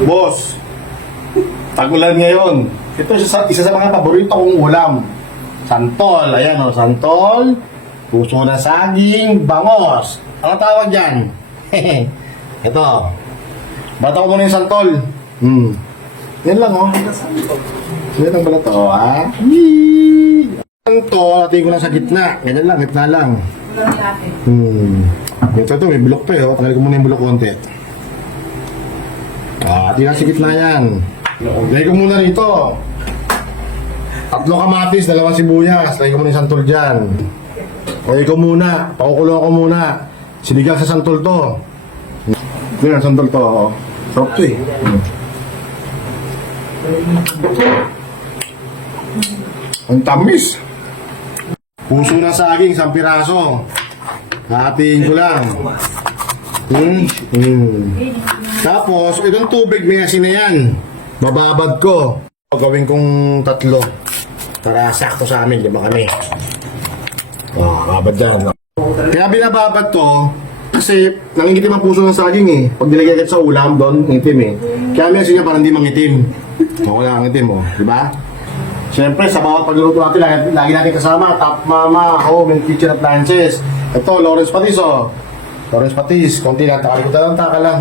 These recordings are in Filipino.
Boss, tag-ulan ngayon. Ito isa sa mga paborito kong ulam. Santol, ayan o, santol, puso na saging, bangos. Ano tawag dyan? Ito. Bata ko muna yung santol. Yan lang o. Yan ang balat o, ha? Ito, natin ko lang sa gitna. Ganyan lang, gitna lang. Ito, may bulok pa eh. Tanggalin ko muna yung bulok konti. Ito yung sa gitna yan. Lagay ko muna rito. 3 kamatis, 2 sibuyas. Lagay ko muna yung santol dyan. Lagay ko muna. Pakukulo ko muna. Sinigang sa santol to. Yan ang santol to. Sarap to eh. Ang tamis. Puso ng saging, 1 piraso. Hatiin ko lang. Tapos, itong tubig may asin na yan. Bababad ko. Gawin kong 3. Para sakto sa amin, di ba kami? Babad dyan. Kaya binababad to, kasi nangingitim ang puso ng saging eh. Pag nilagay agad sa ulam doon, ngitim eh. Kaya may asin niya para hindi mangitim. Wala ang itim oh, di ba? Siyempre, sa bawat pagluluto natin, lagi natin kasama, Top Mama, Home and Kitchen Appliances. Ito, Lawrence Patis oh. Lawrence Patis, konti lang, takalimutan lang, taka lang.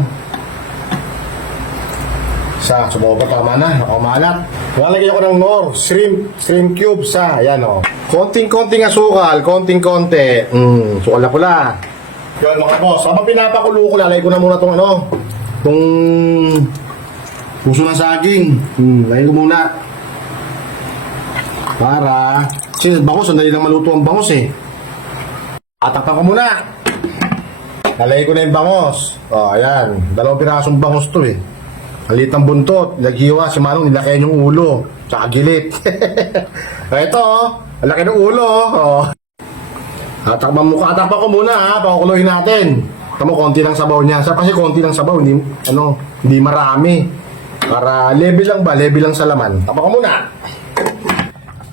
Sumobra, tama na, nakamalat. Lalagyan ko ng Knorr, shrimp cube sa, ayan o. Konting-konting asukal, konting-konti. Sukal na pula. Yan mga boss, habang pinapakulo ko, lalagay ko na muna itong itong puso ng saging. Lagay ko muna. Para, kasi bangus, sandali lang maluto ang bangus eh. Atakpan ko muna. Lalagay ko na yung bangus. Ayan, 2 pirasong bangus to eh. Halit ang buntot, naghiwa, si Manong nilakayan yung ulo, tsaka gilit. Ito, laki ng ulo. Tatakpan ko muna ha, pakukuluhin natin. Tama, konti lang sabaw niya. Kasi konti lang sabaw, hindi marami. Para level lang sa laman. Tapak ko muna.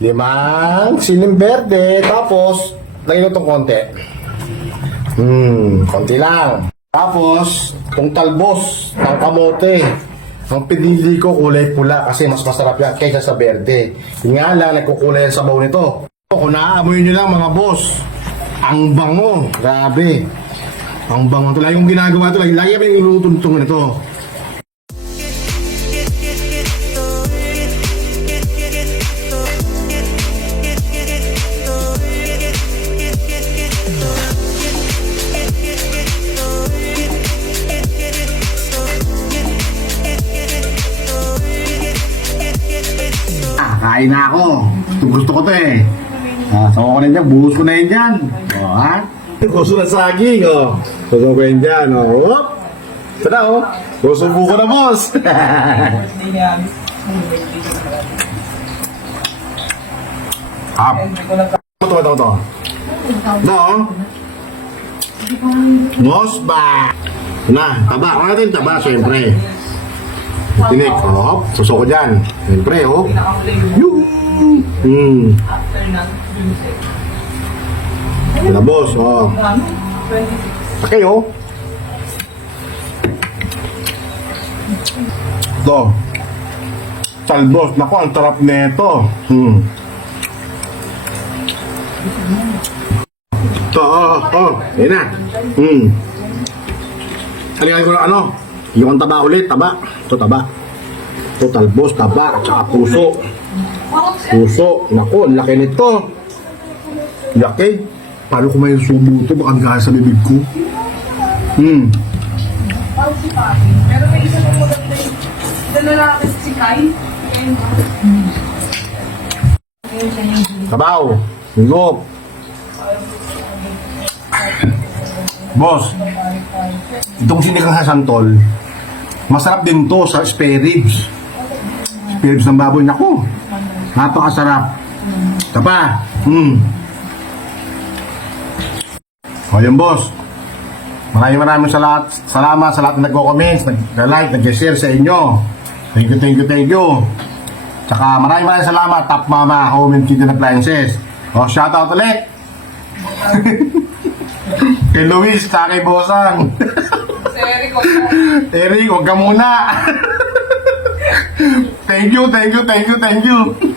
5 siling berde, tapos, lagyan ko itong konti. Konti lang. Tapos, itong talbos, ng kamote. Ang pinili ko kulay pula kasi mas masarap yan kaysa sa berde. Yung nga lang, nagkukulay ang sabaw nito. Kung naaamoy nyo lang mga boss, ang bango. Grabe. Ang bango. Ito lang yung ginagawa ito. Lagi kami yung ilutuntong nito. Kain na ako. Gusto ko to eh. Sawa ko na dyan. Buhos ko na yun dyan. Gusto na saging. Sawa ko yun dyan. Whoop. Ito na Gusto ko na boss. Ito. No. Boss ba? Na. Taba. Ano natin taba syempre. Tinik, suso ko dyan. Siyempre, Wala, boss, Okay, Ito. Talbos. Naku, ang tarap nito. Ito, Yan na. Halika ko na yung taba ulit, taba. Ito taba. Ito talbos, taba, at saka puso. Puso. Naku, laki nito. Laki. Paano ko may subo ito? Baka gaya sa bibig ko. Pero may isa pang maganda yun. Dala natin si Kai. Tabaw. Loob. Boss, itong sinigang sa santol, masarap din to sa spare ribs. Spare ribs ng baboy. Naku, napakasarap. Tapa. Yun boss. Maraming salamat sa lahat na nagko-comments, nag-like, nag-share sa inyo. Thank you. Tsaka maraming salamat, Top Mama, Home and Kitchen Appliances. Shoutout ulit. Kay Luis, kay Bosang. Si Eric, Eric, huwag ka muna. Thank you, thank you, thank you, thank you.